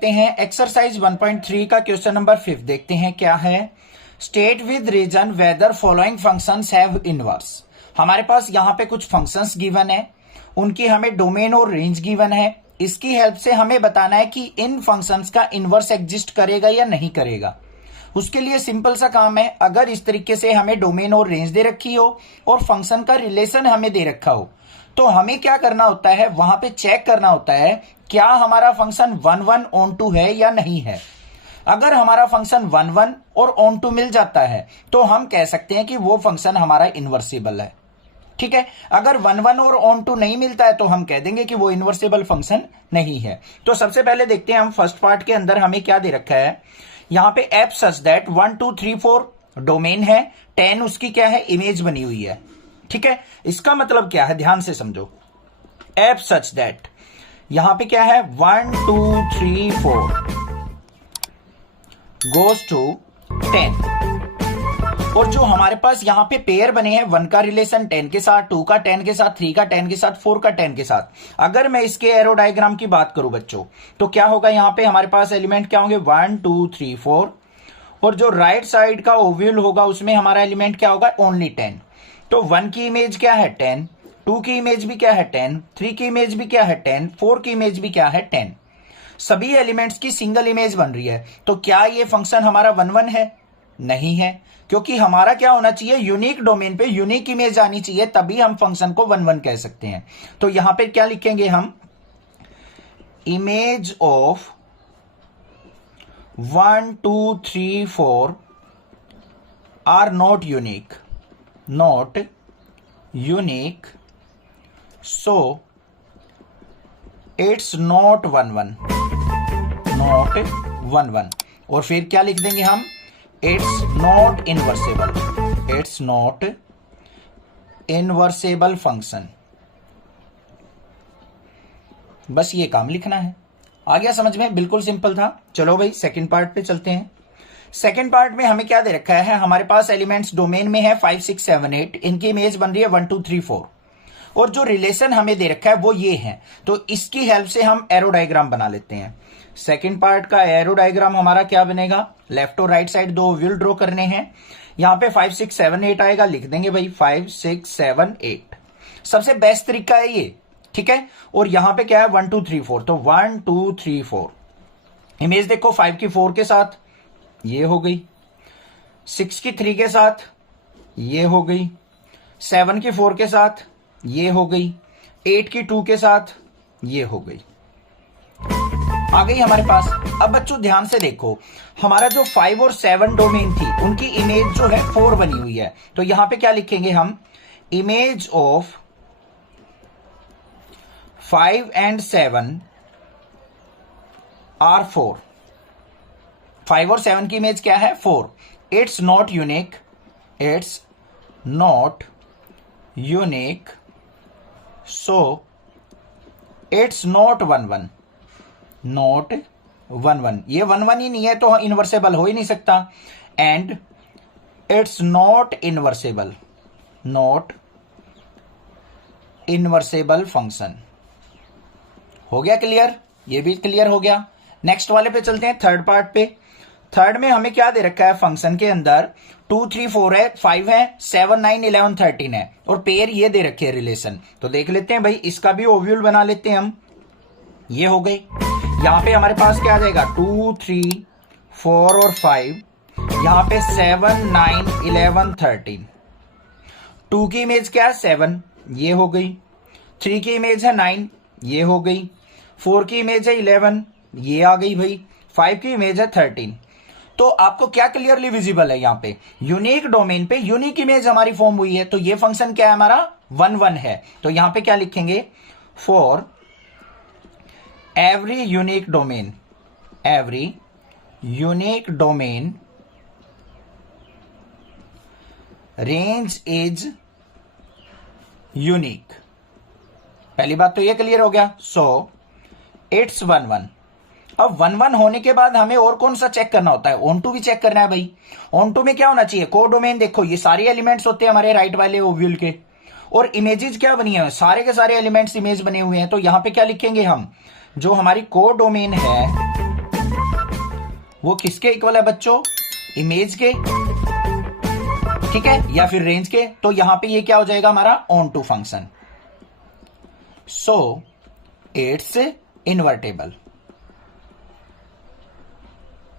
लगते हैं एक्सरसाइज 1.3 का क्वेश्चन नंबर 5 देखते हैं क्या है। State with reason whether following functions have inverse. हमारे पास यहाँ पे कुछ फंक्शंस गिवन है, उनकी हमें डोमेन और रेंज गिवन है। इसकी हेल्प से हमें बताना है कि इन फंक्शंस का इनवर्स एग्जिस्ट करेगा या नहीं करेगा। उसके लिए सिंपल सा काम है, अगर इस तरीके से हमें डोमेन और रेंज दे रखी हो और फंक्शन का रिलेशन हमें दे रखा हो, तो हमें क्या करना होता है, वहां पे चेक करना होता है क्या हमारा फंक्शन 1 1 ऑन टू है या नहीं है। अगर हमारा फंक्शन 1 1 और ऑन टू मिल जाता है तो हम कह सकते हैं कि वो फंक्शन हमारा इनवर्सिबल है। ठीक है, अगर 1 1 और ऑन टू नहीं मिलता है तो हम कह देंगे कि वो इनवर्सिबल फंक्शन नहीं है। तो सबसे पहले देखते हैं हम फर्स्ट पार्ट के अंदर हमें क्या दे रखा है। यहां पे एफ सच दैट 1 2 3 4 डोमेन है, 10 उसकी क्या है, इमेज बनी हुई है। ठीक है, इसका मतलब क्या है, ध्यान से समझो। एफ सच दैट यहां पे क्या है, 1 2 3 4 गोज टू 10, और जो हमारे पास यहां पे पेयर बने हैं, 1 का रिलेशन 10 के साथ, 2 का 10 के साथ, 3 का 10 के साथ, 4 का 10 के साथ। अगर मैं इसके एरो डायग्राम की बात करूं बच्चों, तो क्या होगा, यहां पे हमारे पास एलिमेंट क्या होंगे, 1 2 3 4, और जो राइट साइड का ओव्यूल होगा उसमें हमारा एलिमेंट क्या होगा, ओनली 10। तो 1 की इमेज क्या है, 10, 2 की इमेज भी क्या है, 10, 3 की इमेज भी क्या है, 10, 4 की इमेज भी क्या है, 10। सभी एलिमेंट्स की सिंगल इमेज बन रही है। तो क्या ये फंक्शन हमारा 1 1 है? नहीं है, क्योंकि हमारा क्या होना चाहिए, यूनिक डोमेन पे यूनिक इमेज आनी चाहिए, तभी हम फंक्शन को 1 1 कह सकते हैं। तो यहां पे क्या लिखेंगे हम, image of 1 2 3 4 are not unique, not unique, so it's not 1 1, नॉट 1 1। और फिर क्या लिख देंगे हम, it's not invertible, it's not invertible function. बस ये काम लिखना है। आ गया समझ में, बिल्कुल सिंपल था। चलो भाई सेकंड पार्ट पे चलते हैं। सेकंड पार्ट में हमें क्या दे रखा है, हमारे पास एलिमेंट्स डोमेन में है 5 6 7 8, इनकी इमेज बन रही है 1 2 3 4, और जो रिलेशन हमें दे रखा है वो ये है। तो इसकी हेल्प से हम एरो डायग्राम बना लेते हैं। सेकंड पार्ट का एरो डायग्राम हमारा क्या बनेगा, लेफ्ट और राइट साइड दो व्हील ड्रॉ करने हैं। यहां पे 5 6 7 8 आएगा, लिख देंगे भाई 5 6 7 8। सबसे बेस्ट तरीका है ये, ठीक है। और यहां पे क्या है, 1 2 3 4, तो 1 2 3 4। इमेज देखो, 5 की 4 के साथ ये हो गई, 6 की 3 के साथ ये हो गई, 7 की 4 के साथ ये हो गई, 8 की 2 के साथ ये हो गई, आ गई हमारे पास। अब बच्चों ध्यान से देखो, हमारा जो 5 और 7 डोमेन थी उनकी इमेज जो है 4 बनी हुई है। तो यहां पे क्या लिखेंगे हम, इमेज ऑफ 5 and 7 आर 4। 5 और 7 की इमेज क्या है, 4। It's not unique, it's not unique, so it's not 1 1, नॉट 1 1। ये 1 1 ही नहीं है तो इनवर्सेबल हो ही नहीं सकता। And it's not invertible, not invertible function. हो गया क्लियर, ये भी क्लियर हो गया। नेक्स्ट वाले पे चलते हैं, थर्ड पार्ट पे। थर्ड में हमें क्या दे रखा है, फंक्शन के अंदर 2 3 4 है, 5 है, 7 9 11 13 है, और पेयर ये दे रखे है रिलेशन। तो देख लेते हैं भाई, इसका भी ओव्यूल बना लेते हैं हम। ये हो गई, यहां पे हमारे पास क्या आ जाएगा, 2 3 4 और 5, यहां पे 7 9 11 13। 2 की इमेज क्या है, 7, ये हो गई। 3 की इमेज है 9, ये हो गई। 4 की इमेज है 11, ये आ गई भाई। 5 की इमेज है 13। तो आपको क्या क्लियरली विजिबल है, यहां पे यूनिक डोमेन पे यूनिक इमेज हमारी फॉर्म हुई है। तो ये फंक्शन क्या है हमारा, 1 1 है। तो यहां पे क्या लिखेंगे, for every unique domain, every unique domain range is unique. पहली बात तो ये क्लियर हो गया। So it's 1 1। अब 1 1 होने के बाद हमें और कौन सा चेक करना होता है, ऑन टू भी चेक करना है भाई। ऑन टू में क्या होना चाहिए, को डोमेन। देखो ये सारे एलिमेंट्स होते हैं हमारे राइट वाले ओव्यूल के, और इमेजेस क्या बनी है, सारे के सारे एलिमेंट्स इमेज बने हुए हैं। तो यहां पे क्या लिखेंगे हम, जो हमारी को डोमेन है वो किसके इक्वल है बच्चों? इमेज के, ठीक है, या फिर रेंज के। तो यहां पे ये क्या हो जाएगा हमारा? On to function. So it's invertible.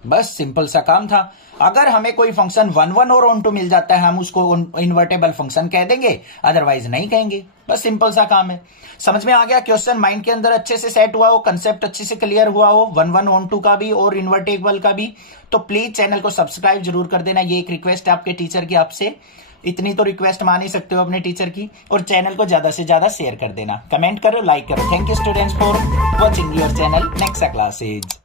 बस सिंपल सा काम था। अगर हमें कोई फंक्शन 1 1 और ऑन टू मिल जाता है हम उसको इन्वर्टेबल फंक्शन कह देंगे, अदरवाइज नहीं कहेंगे। बस सिंपल सा काम है। समझ में आ गया? क्वेश्चन माइंड के अंदर अच्छे से सेट हुआ हो, कंसेप्ट अच्छे से क्लियर हुआ हो, 1 1 ऑन टू का भी और इन्वर्टेबल का भी। तो प्लीज चैनल को सब्सक्राइब जरूर कर देना। ये एक रिक्वेस्ट है आपके टीचर की आपसे। इतनी तो रिक्वेस्ट मान ही सकते हो अपने टीचर की। और चैनल को ज्यादा से ज्यादा शेयर कर देना, कमेंट करो, लाइक करो। Thank you students for watching your channel next classes.